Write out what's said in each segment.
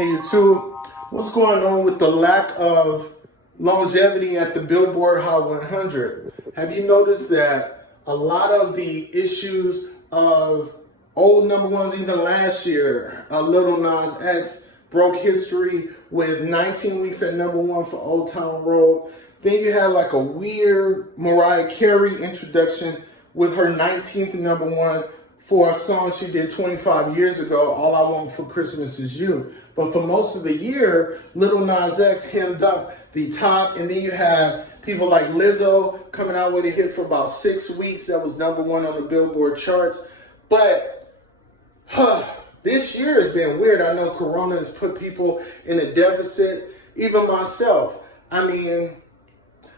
Hey YouTube, what's going on with the lack of longevity at the Billboard Hot 100? Have you noticed that a lot of the issues of old number ones, even last year, Lil Nas X broke history with 19 weeks at number one for Old Town Road. Then you had like a weird Mariah Carey introduction with her 19th number one for a song she did 25 years ago, All I Want for Christmas Is You. But for most of the year, Lil Nas X hemmed up the top, and then you have people like Lizzo coming out with a hit for about 6 weeks that was number one on the Billboard charts. But this year has been weird. I know Corona has put people in a deficit, even myself. I mean,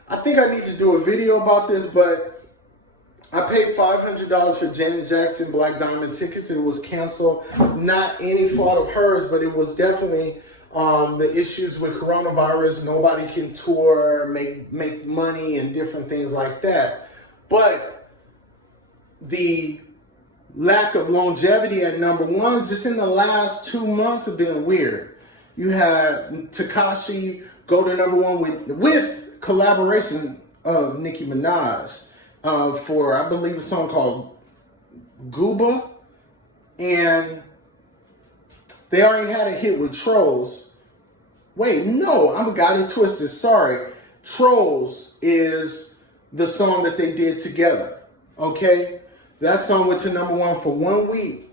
I think I need to do a video about this, but I paid $500 for Janet Jackson Black Diamond tickets. It was canceled. Not any fault of hers, but it was definitely the issues with coronavirus. Nobody can tour, make money, and different things like that. But the lack of longevity at number ones just in the last 2 months have been weird. You had Tekashi go to number one with collaboration of Nicki Minaj. For, I believe, a song called Gooba. And they already had a hit with Trolls. Wait, no, I got it twisted. Sorry. Trolls is the song that they did together. Okay? That song went to number one for 1 week.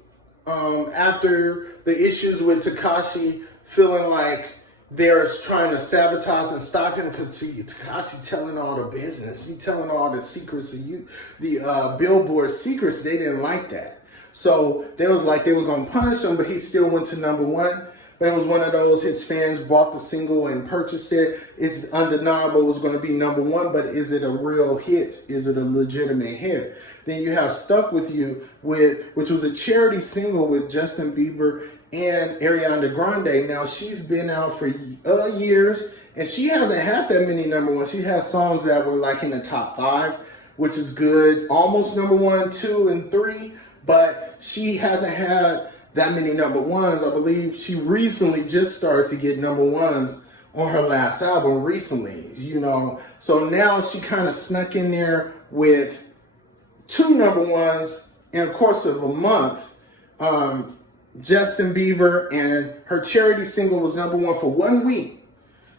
After the issues with Tekashi feeling like they're trying to sabotage and stop him because Tekashi telling all the business. He telling all the secrets of the Billboard secrets. They didn't like that. So they was like they were going to punish him, but he still went to number one. But it was one of those, his fans bought the single and purchased it. It's undeniable it was going to be number one, but is it a real hit? Is it a legitimate hit? Then you have Stuck With You, which was a charity single with Justin Bieber and Ariana Grande. Now, she's been out for years, and she hasn't had that many number ones. She has songs that were like in the top 5, which is good. Almost number 1, 2, and 3, but she hasn't had that many number ones. I believe she recently just started to get number ones on her last album recently, you know. So now she kind of snuck in there with 2 number ones in the course of a month. Justin Bieber, and her charity single was number one for 1 week.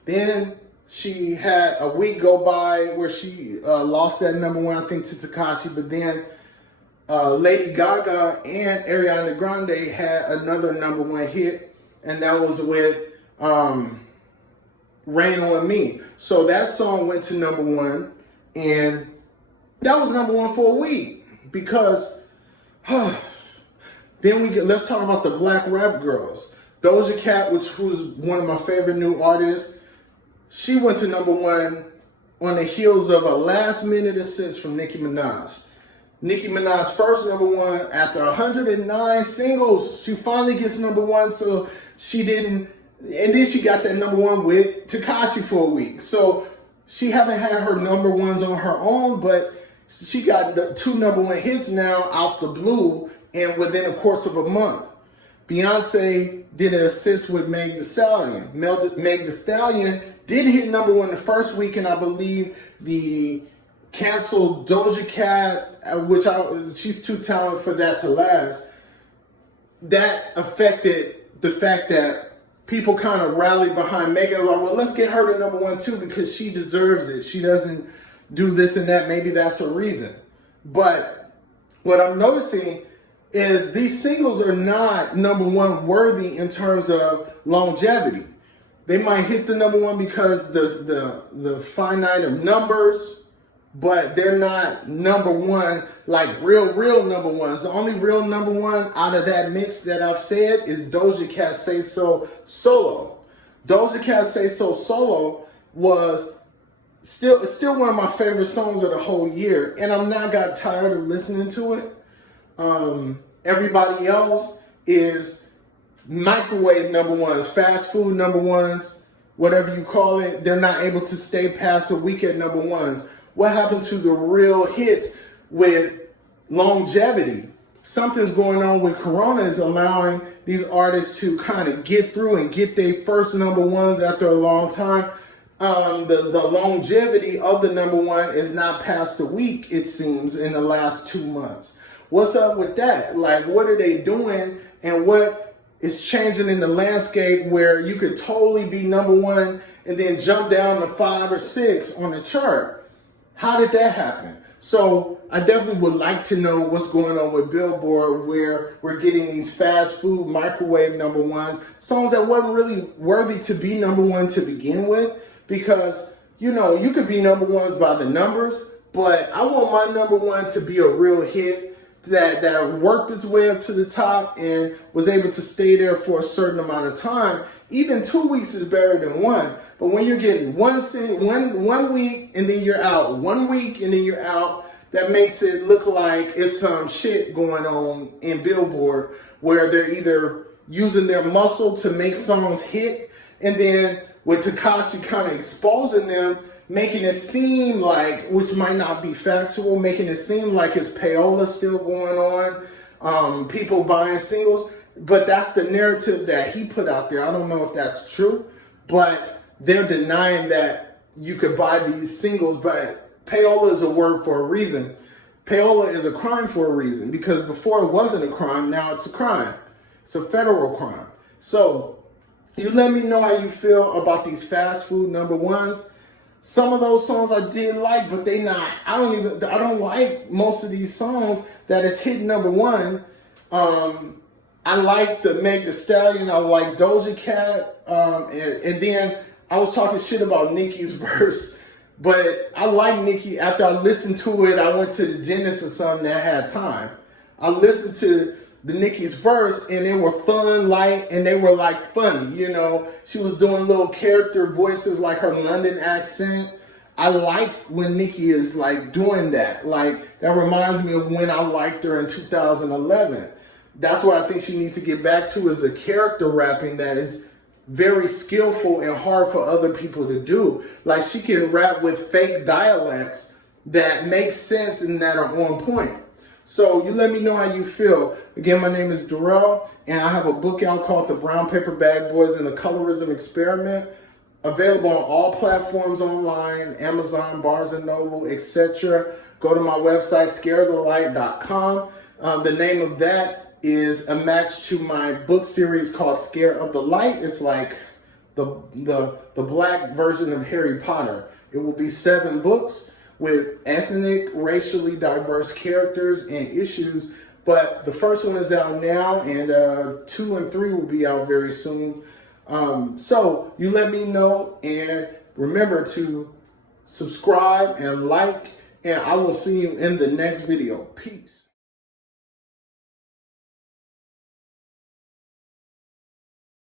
Then she had a week go by where she lost that number one, I think, to Tekashi. But then Lady Gaga and Ariana Grande had another number one hit, and that was with Rain On Me. So that song went to number one, and that was number one for a week because... Then let's talk about the black rap girls. Doja Cat, who's one of my favorite new artists, she went to number one on the heels of a last-minute assist from Nicki Minaj. Nicki Minaj's first number one after 109 singles. She finally gets number one, so she didn't... And then she got that number one with Tekashi for a week. So she haven't had her number ones on her own, but she got 2 number one hits now out the blue, and within a course of a month. Beyonce did an assist with Meg Thee Stallion. Meg Thee Stallion did hit number one the first week, and I believe the canceled Doja Cat, she's too talented for that to last. That affected the fact that people kind of rallied behind Megan. Like, well, let's get her to number one too because she deserves it. She doesn't do this and that. Maybe that's a reason. But what I'm noticing is these singles are not number one worthy in terms of longevity. They might hit the number one because the finite of numbers, but they're not number one like real number ones. The only real number one out of that mix that I've said is Doja Cat Say So Solo. Doja Cat Say So Solo was still one of my favorite songs of the whole year, and I'm not got tired of listening to it. Everybody else is microwave number ones, fast food number ones, whatever you call it. They're not able to stay past a week at number ones. What happened to the real hits with longevity? something's going on with Corona is allowing these artists to kind of get through and get their first number ones after a long time. The longevity of the number one is not past a week, it seems, in the last 2 months. What's up with that? Like, what are they doing, and what is changing in the landscape where you could totally be number one and then jump down to 5 or 6 on the chart? How did that happen? So I definitely would like to know what's going on with Billboard, where we're getting these fast food microwave number ones, songs that weren't really worthy to be number one to begin with, because, you know, you could be number ones by the numbers, but I want my number one to be a real hit that worked its way up to the top and was able to stay there for a certain amount of time. Even 2 weeks is better than one. But when you're getting one week and then you're out, 1 week and then you're out, that makes it look like it's some shit going on in Billboard, where they're either using their muscle to make songs hit, and then with Tekashi kind of exposing them, making it seem like, which might not be factual, making it seem like his payola still going on, people buying singles. But that's the narrative that he put out there. I don't know if that's true, but they're denying that you could buy these singles. But payola is a word for a reason. Payola is a crime for a reason, because before it wasn't a crime, now it's a crime. It's a federal crime. So you let me know how you feel about these fast food number ones. Some of those songs I did like, but I don't like most of these songs that is hitting number one. I like the Meg Thee Stallion, I like Doja Cat, and then I was talking shit about Nicki's verse, but I like Nicki. After I listened to it, I went to the dentist or something that had time. I listened to the Nicki's verse, and they were fun, light, and they were like funny, you know. She was doing little character voices like her London accent. I like when Nicki is like doing that. Like, that reminds me of when I liked her in 2011. That's what I think she needs to get back to, is a character rapping that is very skillful and hard for other people to do. Like, she can rap with fake dialects that make sense and that are on point. So you let me know how you feel. Again, my name is Darrell, and I have a book out called The Brown Paper Bag Boys and the Colorism Experiment, available on all platforms online, Amazon, Barnes & Noble, etc. Go to my website, scareofthelight.com. The name of that is a match to my book series called Scare of the Light. It's like the black version of Harry Potter. It will be 7 books with ethnic, racially diverse characters and issues. But the first one is out now, and 2 and 3 will be out very soon. So you let me know, and remember to subscribe and like, and I will see you in the next video. Peace.